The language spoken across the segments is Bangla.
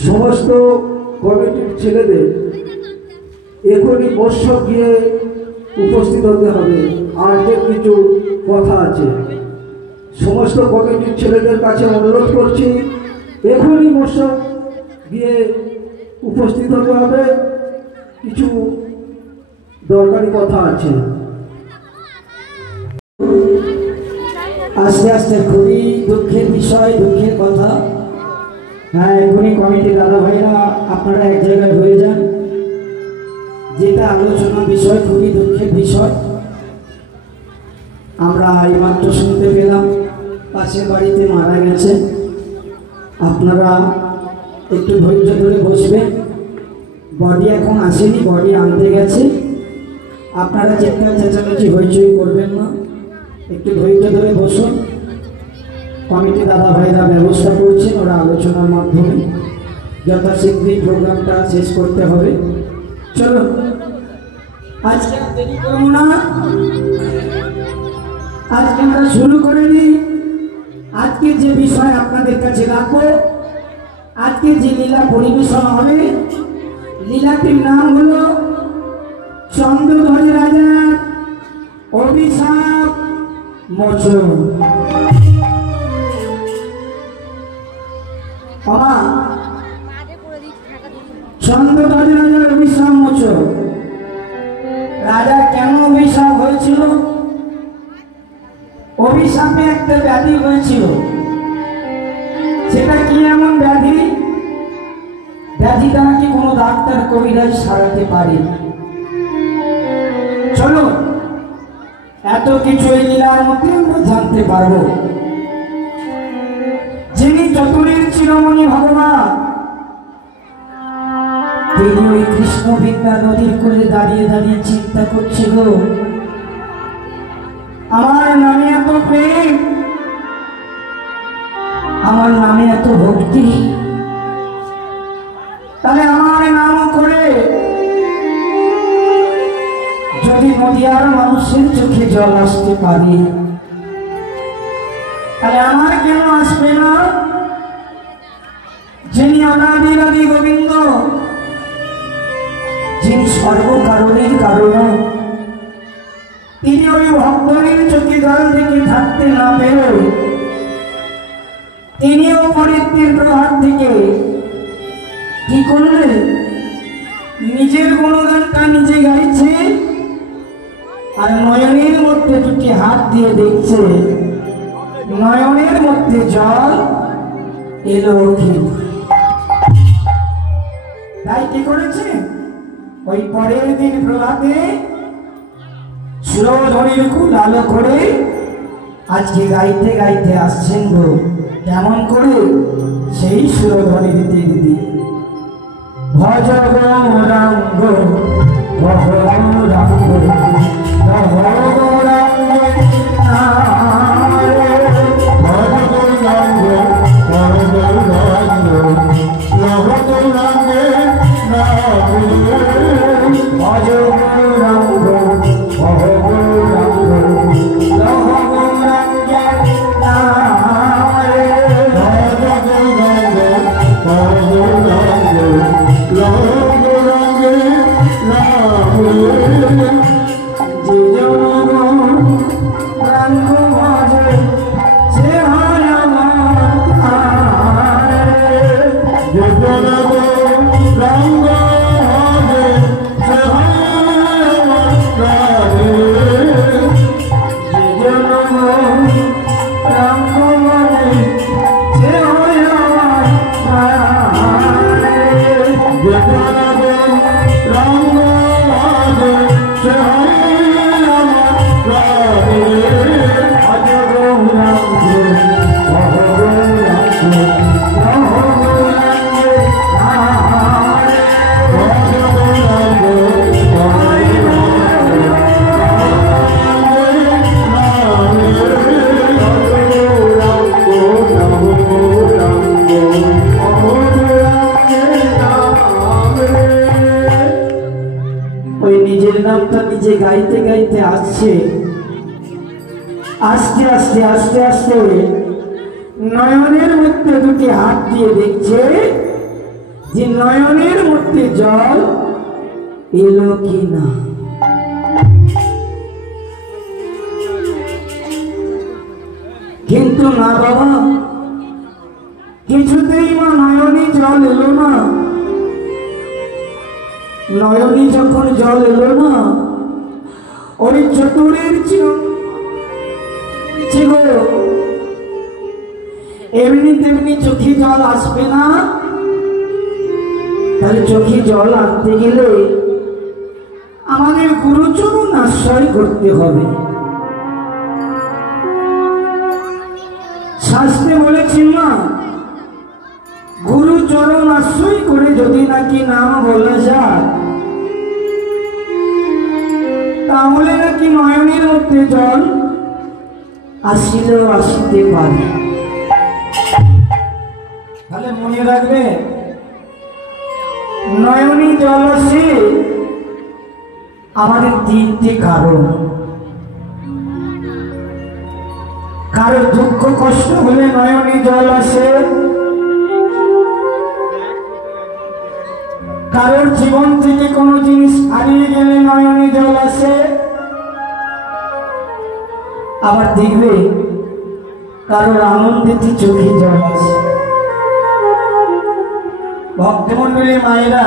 সমস্ত কমিটির ছেলেদের এখনই মৎস্য গিয়ে উপস্থিত হতে হবে। আর যে কিছু কথা আছে, সমস্ত কমিটির ছেলেদের কাছে অনুরোধ করছি, এখনই মৎস্য গিয়ে উপস্থিত হতে হবে। কিছু দরকারি কথা আছে। আস্তে আস্তে খুবই দুঃখের বিষয়, দুঃখের কথা। হ্যাঁ, এখনই কমিটির দাদা ভাইরা আপনারা এক জায়গায় হয়ে যান। যেটা আলোচনা বিষয় খুবই দুঃখের বিষয়। আমরা এইমাত্র শুনতে পেলাম পাশের বাড়িতে মারা গেছে। আপনারা একটু ধৈর্য ধরে বসবেন। বডি এখন আসেনি, বডি আনতে গেছে। আপনারা চিৎকার চেঁচামেচি হইচই করবেন না, একটু ধৈর্য ধরে বসুন। কমিটি দাদা ভাইরা ব্যবস্থা করছেন, ওরা আলোচনার মাধ্যমে যথাশীঘ্রই প্রোগ্রামটা শেষ করতে হবে। চলো, আজকে দেরি করবো না, আজকে আমরা শুরু করে দিই। আজকে যে বিষয় আপনাদের কাছে রাখবো, আজকে যে লীলা পরিবেশন হবে, লীলাটির নাম হলো চন্দ্রধ্বজ রাজার অভিশাপ মোচন। চন্দ্রধ্বজ রাজার অভিশাপ মোচন। রাজা কেন অভিশাপ হয়েছিল? অভিশাপে একটা ব্যাধি হয়েছিল। সেটা কি এমন ব্যাধি? ব্যাধিটা নাকি কোনো ডাক্তার কবিরাজ সারাতে পারে। চলো, এত কিছু এই লীলার মধ্যে আমরা জানতে পারবো। যিনি চতুরীর চিরমণি ভগবান, তিনি ওই কৃষ্ণ বিদ্যা নদীর কোলে দাঁড়িয়ে দাঁড়িয়ে চিন্তা করছিল, আমার নামে এত প্রেম, আমার নামে এত ভক্তি, তাহলে আমার নাম করে যদি নদীয়ার মানুষের চোখে জল আসতে পারে, তাহলে আমার কেন আসবে না? যিনি অনাদি আদি গোবিন্দ, যিনি সর্বকারণের কারণ, তিনি ওই ভক্তের চোখে জল থেকে থাকতে না পেরে তিনিও পরিত্বের প্রভাব থেকে কি করলেন? নিজের গুণগানটা নিজে গাইছে, আর নয়নের মধ্যে দুটি হাত দিয়ে দেখছে, নয়নের মধ্যে জল এলো কি। তাই কি করেছে? ওই পরের দিন প্রভাতে সুরধনীর কুল আলো করে আজকে গাইতে গাইতে আসছেন গো। কেমন করে? সেই সুরধনীর তীর দিয়ে ভজ গৌরাঙ্গ ভজ গৌরাঙ্গ ভজ গৌরাঙ্গ নিজে গাইতে গাইতে আসছে। আস্তে আস্তে আস্তে আস্তে নয়নের মধ্যে দুটি হাত দিয়ে দেখছে যে নয়নের মধ্যে জল এলো কি না। কিন্তু না বাবা, কিছুতেই মা নয়নে জল এলো না। নয়নে যখন জল এলো না, ওই চতুরের এমনি তেমনি চোখে জল আসবে না। তাহলে চোখে জল আনতে গেলে আমাদের গুরুচরণ আশ্রয় করতে হবে। শাস্ত্রে বলেছেন না, গুরুচরণ আশ্রয় করে যদি নাকি নাম বলা যায়, তাহলে নাকি নয়নের মধ্যে জল আসিলেও আসিতে পারে। তাহলে মনে রাখবে, নয়নে জল আসে আমাদের তিনটি কারণ। কারো দুঃখ কষ্ট হলে নয়নে জল আসে, কারোর জীবন থেকে কোনো জিনিস হারিয়ে গেলে নয়নে জল আসে। আবার দেখবে কারোর আনন্দেতে চোখে জল আসে। ভক্তমন্ডলী মায়েরা,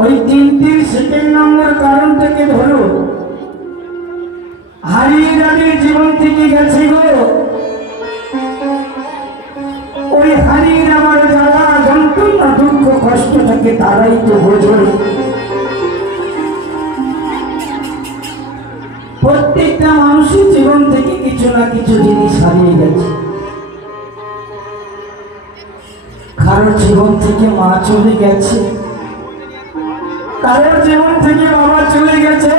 ওই তিনটির সেকেন্ড নম্বর কারণটাকে ধরো। হারিয়ে যাদের জীবন থেকে গেছে গো, ওই হারিয়ে যাওয়ার জ্বালা যন্ত্রণা দুঃখ কষ্ট থেকে তারাই তো বোঝে। প্রত্যেকটা মানুষের জীবন থেকে কিছু না কিছু জিনিস হারিয়ে গেছে। কারোর জীবন থেকে মা চলে গেছে, কারোর জীবন থেকে বাবা চলে গেছে,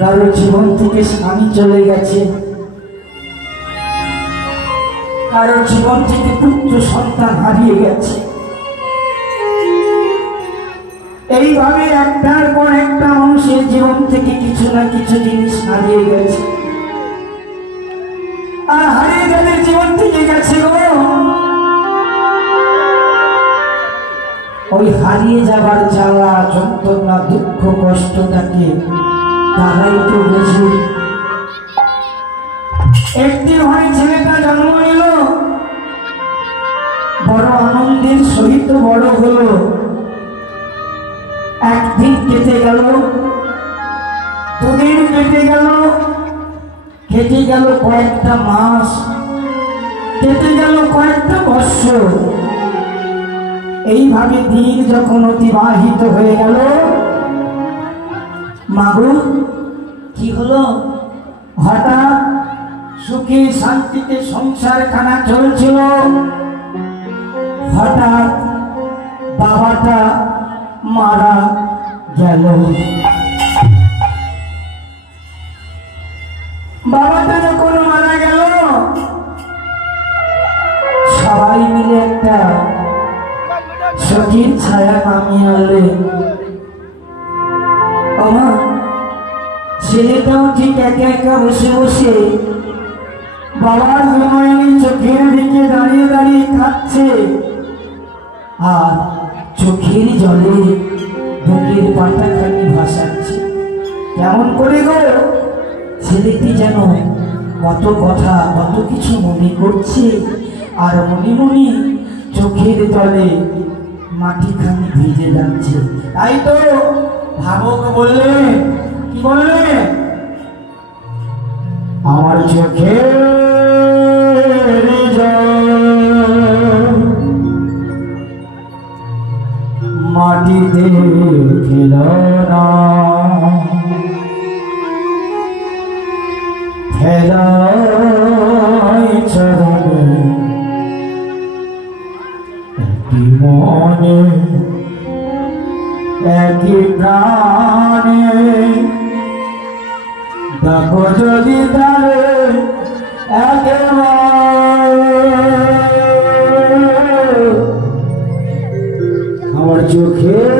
কারোর জীবন থেকে স্বামী চলে গেছে, কারোর জীবন থেকে পুত্র সন্তান হারিয়ে গেছে। এইভাবে একটার পর একটা মানুষের জীবন থেকে কিছু না কিছু জিনিস হারিয়ে গেছে। আর হারিয়ে যাদের জীবন থেকে গেছে গো, ওই হারিয়ে যাবার জ্বালা যন্ত্রণা দুঃখ কষ্টটাকে তারাই তো বোঝে। একটি ঘরে ছেলেটা জন্ম নিল, বড় আনন্দের সহিত বড় হলো। একদিন কেটে গেল, দুদিন কেটে গেল, কেটে গেল কয়েকটা মাস, কেটে গেল কয়েকটা বৎসর। এইভাবে দিন যখন অতিবাহিত হয়ে গেল, মাগো কি হলো? হঠাৎ সুখে শান্তিতে সংসার খানা চলছিল, হঠাৎ বাবাটা মারা গেল। বাবাটা যখন মারা গেল, সবাই মিলে একটা শোকের ছায়া নামিয়ে আনলেন। আমার ছেলেটাও ঠিক একা একা বসে বসে বাবার নয়নের চোখের দিকে দাঁড়িয়ে দাঁড়িয়ে কাঁদছে, আর চোখের জলে বুকের পাতাখানি ভাসাচ্ছে। কেমন করে গো? ছেলেটি যেন কত কথা কত কিছু মনে করছে, আর মনে মনে চোখের জলে মাটিখানি ভিজে যাচ্ছে। তাই তো ভাবক বললে, কি বললে? আমার চোখের জল মাটিতে ফেল না, ফেলাই চরণে একই মনে একই প্রাণে দেখো যদি তারে আমার চোখের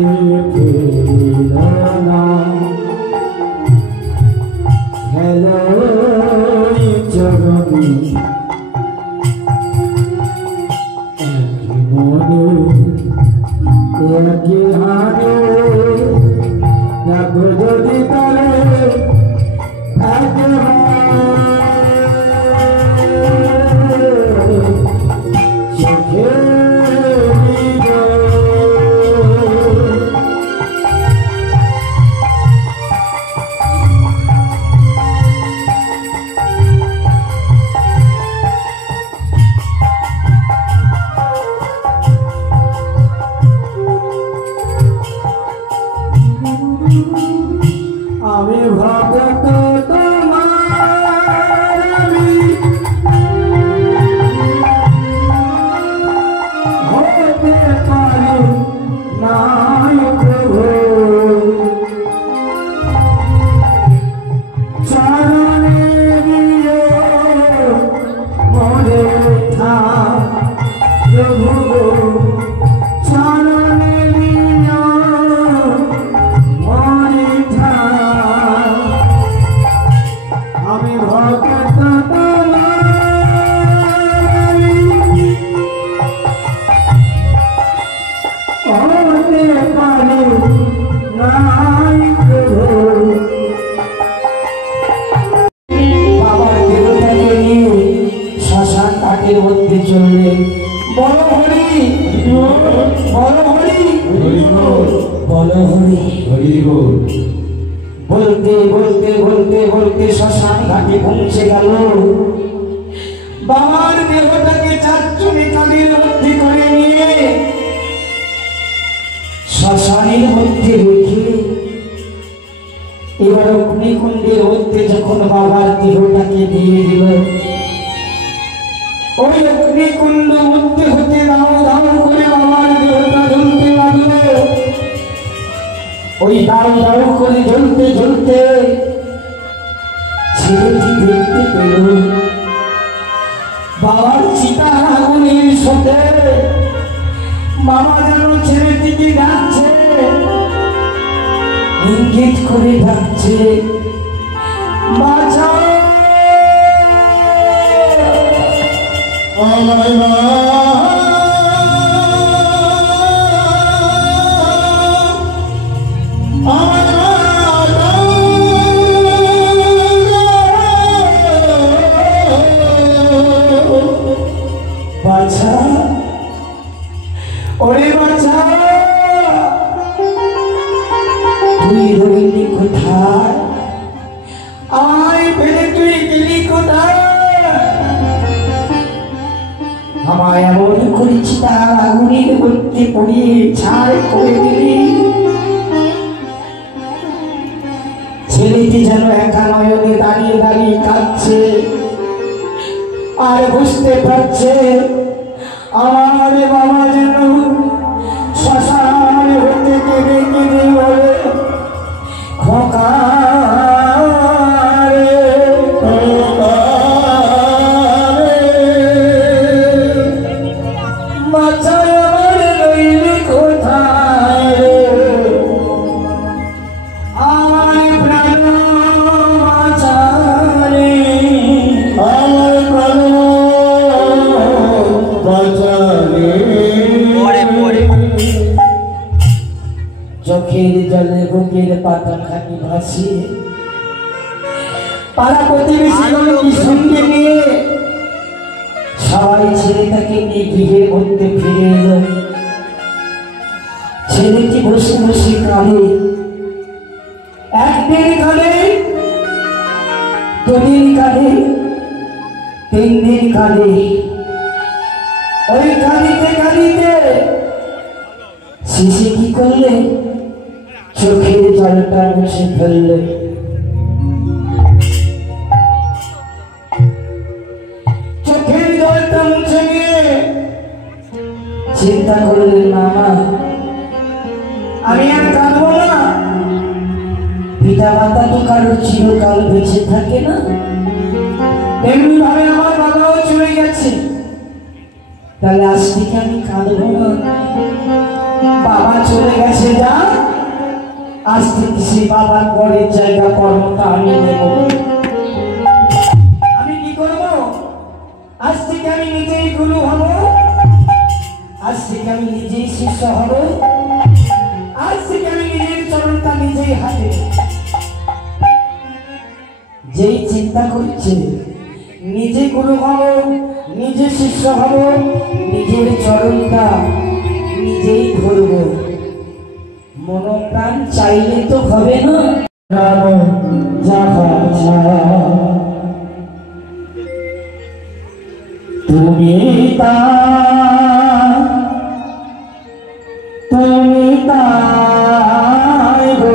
বাড়িতে ফিরল না হেলো চরণে একই মনে একই হানে দেখো যদি তারে আমি ভক্ত তোমার আমি হতে পারি নাই প্রভু চরণে দিয়ে মরে থাক প্রভু চরণে দিয়ে মরে থাক আমি ভক্ত তোমার হতে পারি নাই প্রভু বাবার দেবতাকে নিয়ে শ্মশান ঘাটের মধ্যে চললে বড় হরি বড় হরি বড় হরি বলতে বলতে বলতে বলতে শ্মশান ঘাটে পৌঁছে গেল বাবার দেহটাকে চারজনে কাঁধের মধ্যে করে নিয়ে শ্মশানের মধ্যে রেখে এবার অগ্নিকুণ্ডের মধ্যে যখন বাবার দেহটাকে দিয়ে দিল ওই অগ্নিকুণ্ড মধ্যে হতে দাও দাও করে বাবার দেহটা জ্বলতে লাগলো ওই দাও দাও করে জ্বলতে জ্বলতে ছেলেটি দেখতে পেল বাবার চিতা আগুনের সাথে বাবা যেন ছেলেটিকে ডাকছে ইঙ্গিত করে ডাকছে বাঁচাও আমায় বাছা ওরে বাছা তুই রইলি কোথায় আমায় ফেলে তুই গেলি কোথায় আমায় এমন করেছি তার আগুনের মধ্যে পড়িয়ে ছাই করে দিলি ছেলেটি যেন একা নয়নে দাঁড়িয়ে দাঁড়িয়ে কাঁদছে আর বুঝতে পারছে আমার বাবা যেন শ্মশান হতে কেঁদে কেঁদে বলে খোকা চোখের জলে বুকের পাতাখানি ভাসিয়ে পাড়া প্রতিবেশী সঙ্গে নিয়ে সবাই ছেলেটাকে নিয়ে গৃহের মধ্যে ফিরে এলো ছেলেটি বসে বসে কাঁদে একদিন কাঁদে দুদিন কাঁদে 3 দিন কাঁদে ওই কাঁদিতে কাঁদিতে শেষে কি করলে চোখের জলটা মুছে ফেললে চোখের জলটা মুছে নিয়ে চিন্তা করলেন মামা আমি আর কাঁদবো না পিতা মাতা তো কারো চিরকাল বেঁচে থাকে না তেমনি ভাবে আমার বাবাও চলে গেছে তাহলে আজ থেকে আমি কাঁদবো না বাবা চলে গেছে যা, আজ থেকে সেই বাবার পরের জায়গা কর্মটা আমি নেব। আমি কি করব? আজ থেকে আমি নিজেই গুরু হব, আজ থেকে আমি নিজেই শিষ্য হব, আজ থেকে আমি নিজের চরণটা নিজেই হাতে। যেই চিন্তা করছে নিজে গুরু হব, নিজে শিষ্য হব, নিজের চরণটা নিজেই ধরব, মনপ্রাণ চাইলে তো হবে না। তুমি তাই গো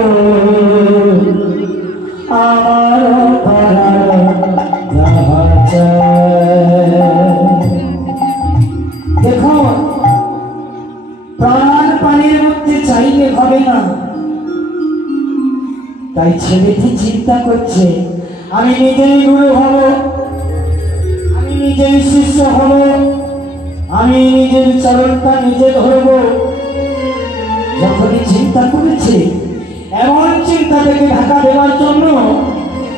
আমার দেখো, প্রাণ পানির মধ্যে চাইলে হবে না। তাই ছেলেটি চিন্তা করছে আমি নিজেই গুরু হব, আমি নিজেই শিষ্য হব, আমি নিজের চরণটা নিজে ধরব। যখনই চিন্তা করেছে, এমন চিন্তা থেকে ঢাকা দেওয়ার জন্য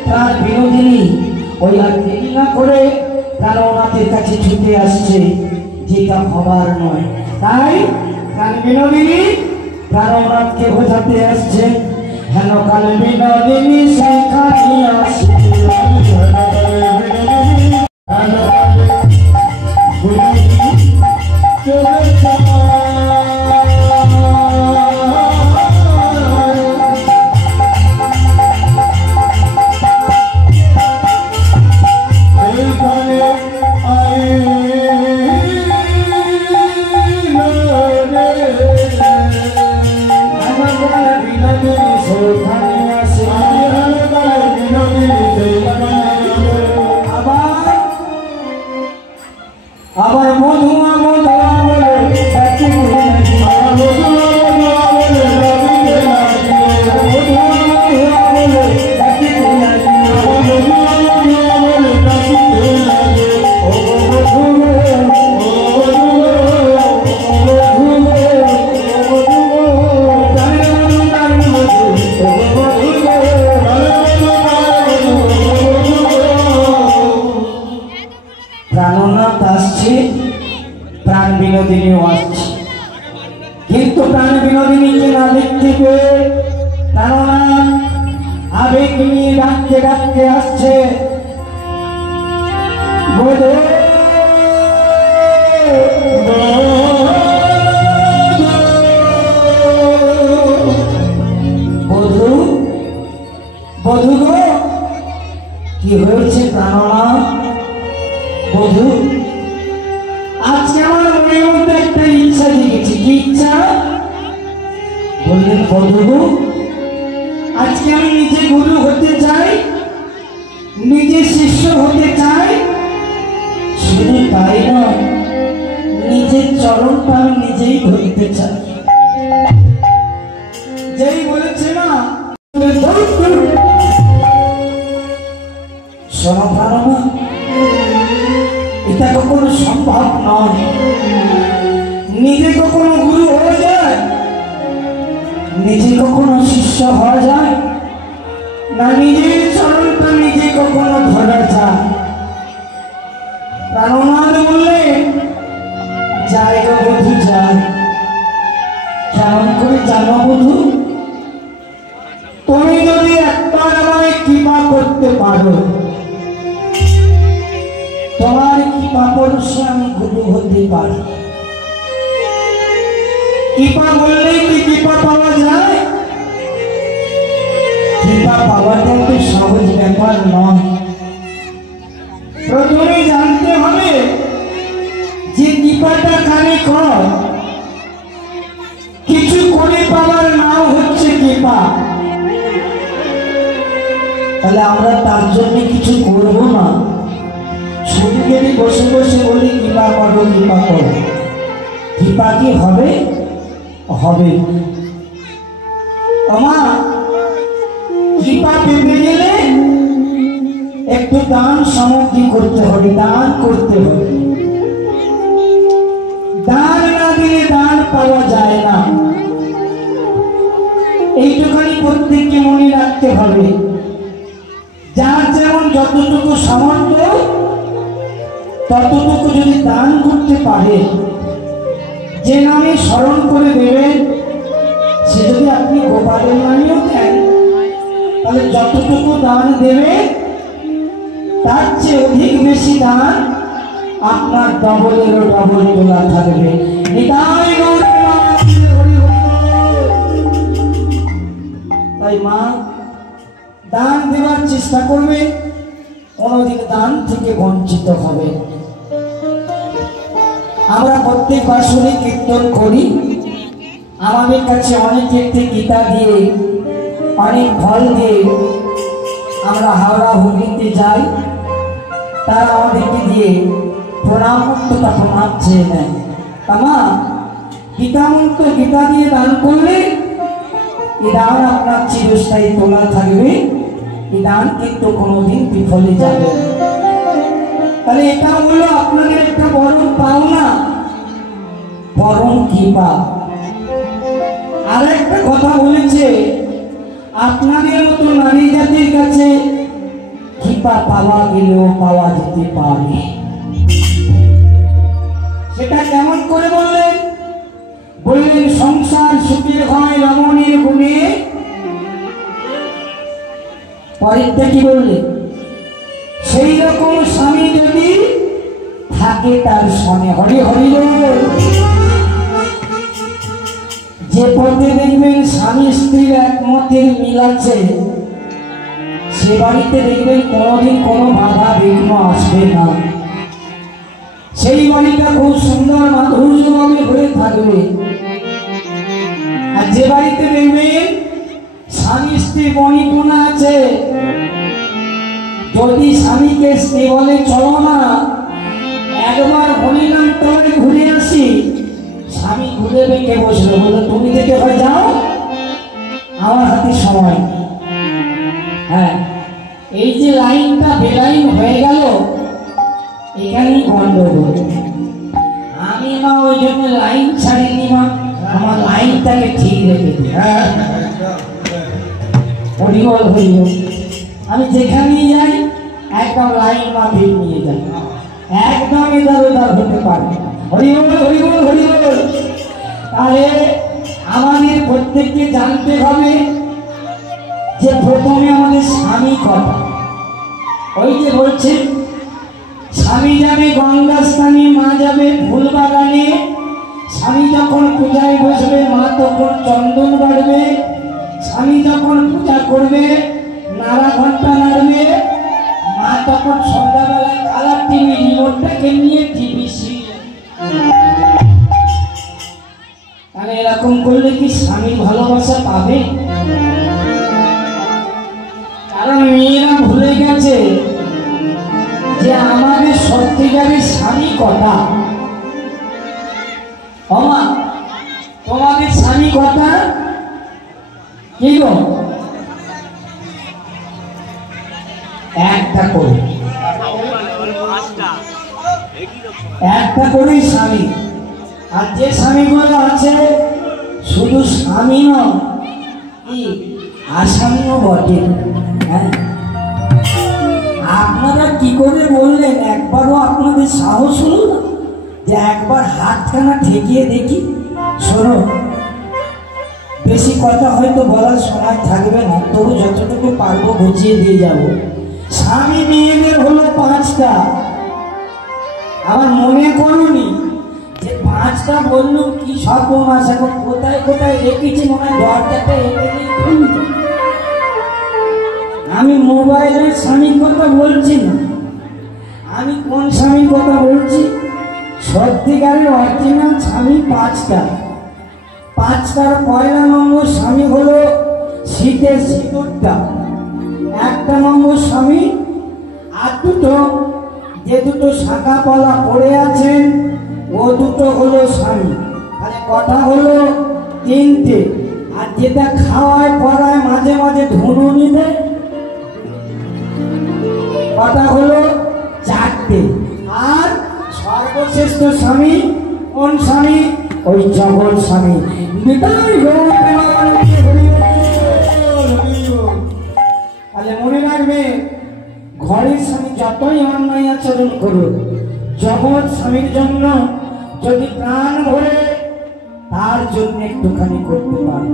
তার বিনোদিনী ওই আর দেরি না করে তার ওনাদের কাছে ছুটে আসছে, যেটা হবার নয়। তাই তার বিনোদিনী তার ওনাকে বোঝাতে আসছে, হেন কাল বিনোদিনী সেখানে আসছে। আবার মধুয়া মধুয়া বলে ডাকি প্রাণনাথ আসছে, প্রাণ বিনোদিনীও আসছে, কিন্তু প্রাণ বিনোদিনীকে না দেখতে পেয়ে প্রাণনাথ আবেগ নিয়ে ডাকতে ডাকতে আসছে, বধূ বধূ বধূ গো, কি হয়েছে প্রাণনাথ? বধূ, আজকে আমার মনের মধ্যে একটা ইচ্ছা জেগেছে। কি ইচ্ছা? বললেন বধূ, আজকে আমি নিজে গুরু হতে চাই, নিজে শিষ্য হতে চাই, শুধু তাই নয়, নিজের চরণটা আমি নিজেই ধরতে চাই। যেই বলেছে না শোনো প্রাণনাথ, এটা কখনো সম্ভব নয়। নিজে কখনো গুরু হয়ে যায়, নিজে কখনো শিষ্য হওয়া যায় না, নিজের চরণটা নিজে কখনো ধরা যায়। প্রাণনাথ বললেন, যায় গো বধূ যায়। কেমন করে জানো বধূ? তুমি যদি একবার আমায় কৃপা করতে পারো, তোমার কৃপা পরশে আমি গুরু হতে পারি। কৃপা বললেই কি কৃপা পাওয়া যায়? কৃপা পাওয়াটা একটু সহজ ব্যাপার নয়। প্রথমে জানতে হবে যে কৃপাটা কানে কর। কিছু করে পাওয়ার নাম হচ্ছে কৃপা। তাহলে আমরা তার জন্য কিছু করবো না, শুধু যদি বসে বসে বলি কৃপা করো কৃপা করো, কৃপা কি হবে? হবে। আমার কৃপা পেতে গেলে একটু দান সামগ্রী করতে হবে, দান করতে হবে। দান না দিলে দান পাওয়া যায় না। সামর্থ্য ততটুকু যদি দান করতে পারে, যে নামে স্মরণ করে দেবেন, সে যদি আপনি গোপালের নামেও দেন, তাহলে যতটুকু দান দেবে তার চেয়ে অধিক বেশি দান আপনার ডবলেরও ডবল তোলা থাকবে। তাই মা দান দেওয়ার চেষ্টা করবে, কোনোদিন দান থেকে বঞ্চিত হবে। আমরা প্রত্যেক বাসরে কীর্তন করি, আমাদের কাছে অনেকে একটি গীতা দিয়ে, অনেক ফল দিয়ে আমরা হাওড়া হুগলিতে যাই, তারা আমাদেরকে দিয়ে প্রণাম মুক্তটা প্রণাম চেয়ে নেয়। তামা গীতা দিয়ে দান করলে এই দান আপনার চিরস্থায়ী তোলা থাকবে, এই দান কিন্তু কোনোদিন বিফলে যাবে। তাহলে এটা হলো আপনাদের একটা বড় পাওনা, পরম কৃপা। আর একটা কথা বলেছে, আপনাদের মতো নারী জাতির কাছে কৃপা পাওয়া গেলেও পাওয়া যেতে পারে। সেটা কেমন করে বললেন? বললেন সংসার সুখের হয় রমণীর গুণে। পরেরটা কি বললেন? সেই রকম স্বামী যদি থাকে তার সনে। হরি হরি বল। যে পথে দেখবেন স্বামী স্ত্রীর একমতের মিল আছে, সে বাড়িতে দেখবেন কোনোদিন কোনো বাধা বিঘ্ন আসবে না। সেই বাড়িটা খুব সুন্দর মাধুর্যভাবে হয়ে থাকবে। আর যে বাড়িতে দেখবেন স্বামী স্ত্রী বনিপনা আছে, যদি স্বামীকে স্ত্রী বলে চলো না একবার হরিনাম তলায় ঘুরে আসি, স্বামী ঘুরে বেঁকে বসলো, বলে তুমি যেতে হয় যাও, আমার হাতে সময়। হ্যাঁ, এই যে লাইনটা বেলাইন হয়ে গেল, এখানেই গন্ডগোল। আমি মা ওই জন্য লাইন ছাড়িনি মা, আমার লাইনটাকে ঠিক রেখে দিই। হরিবল হরিবল। আমি যেখানেই যাই একদম লাইন মাফিক নিয়ে যাই, একদম এদার ওদার হতে পারে। হরিবল হরিবল হরিবল। তাহলে আমাদের প্রত্যেককে জানতে হবে যে প্রথমে আমাদের স্বামী কথা। ওই যে বলছে স্বামী যাবে গঙ্গা স্থানে, মা যাবে ফুল বাগানে। স্বামী যখন পূজায় বসবে, মা তখন চন্দন বাড়বে। স্বামী যখন পূজা করবে, নাড়া ঘন্টা নাড়বে, মা তখন সন্ধ্যাবেলায় কালার টিভি রিমোটটাকে নিয়ে টিভি সিরিয়াল। তাহলে এরকম করলে কি স্বামীর ভালোবাসা পাবে? কারণ মেয়েরা ভুলে গেছে যে আমাদের সত্যিকারের স্বামী কথা। ওমা, তোমাদের স্বামী কথা কি গো? একটা করে, একটা করেই স্বামী। আর যে স্বামীগুলো আছে শুধু স্বামী নয়, কি আসামিও বটে। হ্যাঁ, আপনারা কি করে বললেন? একবারও আপনাদের সাহস হলো না যে একবার হাতখানা ঠেকিয়ে দেখি? শোনো, বেশি কথা হয়তো বলার সময় থাকবে না, তবু যতটুকু পারবো বুঝিয়ে দিয়ে যাব। স্বামী মেয়েদের হলো 5টা। আমার মনে করুনি যে 5টা বললুম কি সর্বনাশ, এখন কোথায় কোথায় রেখেছি মনে হয় দরজাটা এনে খুলবে। আমি মোবাইলের স্বামীর কথা বলছি না, আমি কোন স্বামীর কথা বলছি? সত্যিকারের অরিজিনাল স্বামী 5টা। 5টার পয়লা নম্বর স্বামী হলো শীতের সিঁদুরটা, 1 নম্বর স্বামী। আর যে দুটো শাখা পলা পড়ে আছেন, ও দুটো হলো স্বামী। তাহলে কটা হলো? 3টে। আর যেটা খাওয়ায় পড়ায় মাঝে মাঝে ধুনুনি দেয়, কটা হলো? 4টে। আর সর্বশ্রেষ্ঠ স্বামী কোন স্বামী? ওই জগৎ স্বামী। তাহলে মনে রাখবে ঘরের স্বামী যতই অন্যায় আচরণ করুক, জগৎ স্বামীর জন্য যদি প্রাণ ভরে তার জন্য একটুখানি করতে পারে,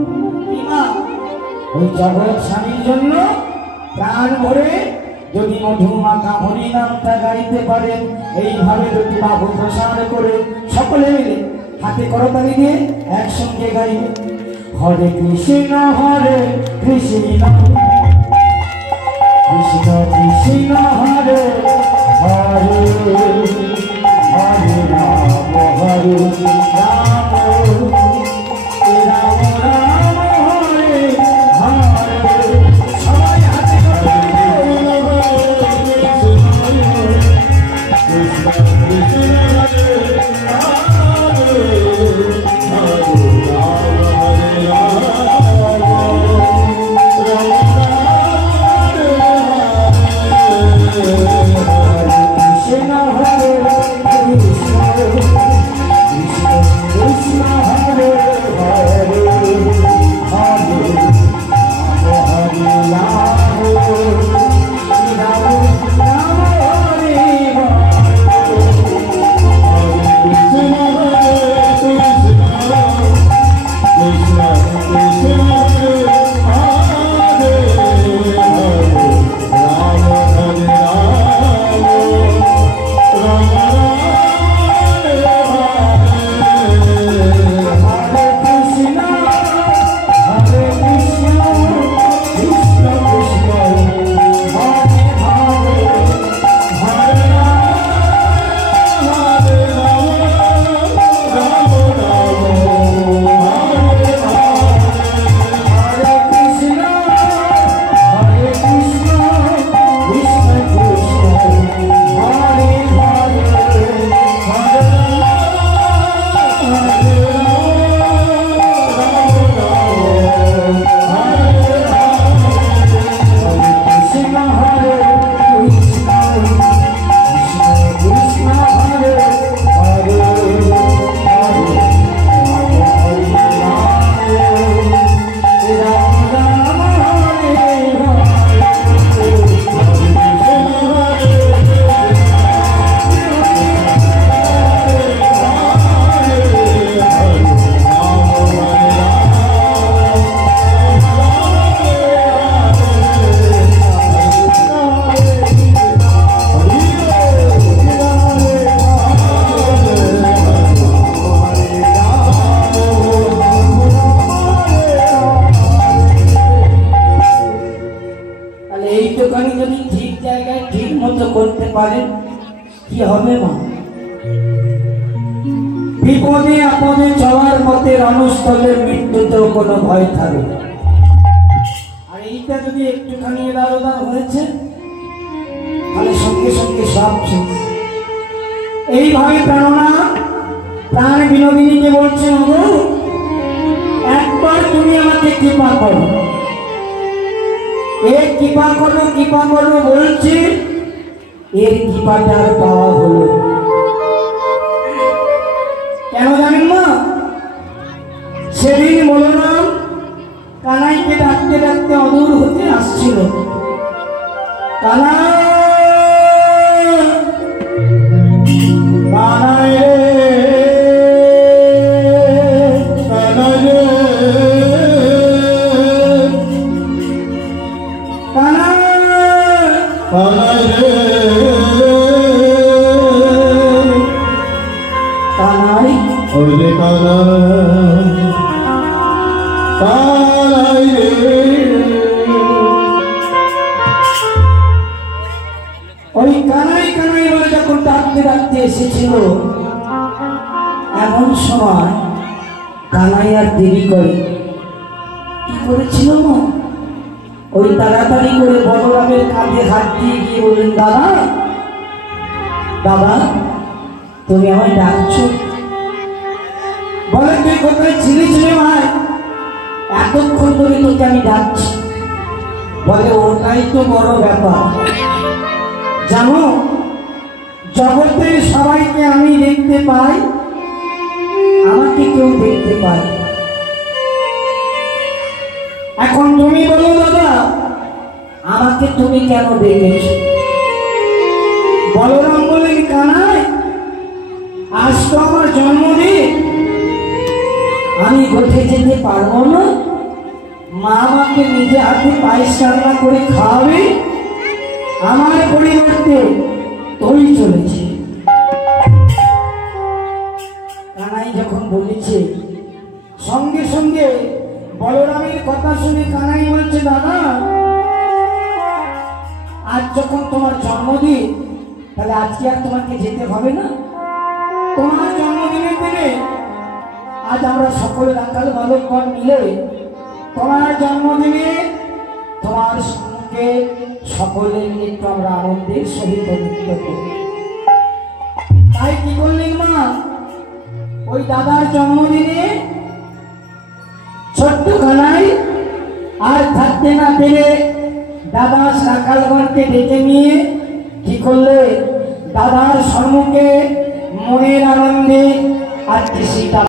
ওই জগৎ স্বামীর জন্য প্রাণ ভরে যদি মধুমাখা হরিনামটা গাইতে পারেন, এইভাবে যদি বাহু প্রসার করে সকলে মিলে হাতে করতালি দিয়ে একসঙ্গে গাইবে, হরে কৃষ্ণ হরে কৃষ্ণ কৃষ্ণ কৃষ্ণ হরে হরে হরে রাম হরে রাম রাম রাম হরে হরে। সবাই হাতে বিপদে আপদে চলার পথে রণস্থলের মৃত্যুতেও কোনো ভয় থাকে। আর এইটা যদি একটুখানি এদারোদার হয়েছে তাহলে সঙ্গে সঙ্গে সব শেষ। এইভাবে প্রেরণা প্রাণ বিনোদিনীকে বলছে, ওগো একবার তুমি আমাকে কৃপা করো, এর কৃপা করো বলছি, এর কৃপাটা আর পাওয়া হলো কেন জানেন মা? সেদিন বলরাম কানাইকে ডাকতে ডাকতে অদূর হতে আসছিল। কানাই কানাই রে কানাই রে কানাই কানাই রে কানাই ওরে কানাই রে। ওই কানাই কানাই বলে যখন ডাকতে ডাকতে এসেছিল, এমন সময় কানাই আর দেরি করে কি করেছিল, ওই তাড়াতাড়ি করে বলরামের কাঁধে হাত দিয়ে গিয়ে বললেন, দাদা দাদা তুমি আমায় ডাকছো? বলে, তুই কোথায় ছিলিস রে ভাই? এতক্ষণ ধরে তোকে আমি ডাকছি। বলে, ওটাই তো বড় ব্যাপার। জানো, জগতের সবাইকে আমি দেখতে পাই, আমাকে কেউ দেখতে পায়। এখন তুমি বলো দাদা, আমাকে তুমি কেন দেখেছ? বলরাম বললেন, কানাই আজ তো আমার জন্মদিন, আমি কোথায় যেতে পারবো না, মা আমাকে নিজে হাতে পায়েস রান্না করে খাওয়াবে, আমার পরিবর্তে তুই চলেছে। কানাই যখন বলেছে, সঙ্গে সঙ্গে বলরামের কথা শুনে কানাই বলছে, দাদা আজ যখন তোমার জন্মদিন, তাহলে আজকে আর তোমাকে যেতে হবে না। তোমার জন্মদিনের দিনে আজ আমরা সকল রাখাল বালকগণ মিলে তোমার জন্মদিনে তোমার সঙ্গে সকলে মিলে একটু আমরা আনন্দের সহিত নৃত্য করি। তাই কি করলেন মা, ওই দাদার জন্মদিনে ছোট্ট কানাই আর থাকতে না পেরে দাদা রাখালগণকে ডেকে নিয়ে কি করলে, দাদার সম্মুখে মনের আনন্দে আর কৃষিটা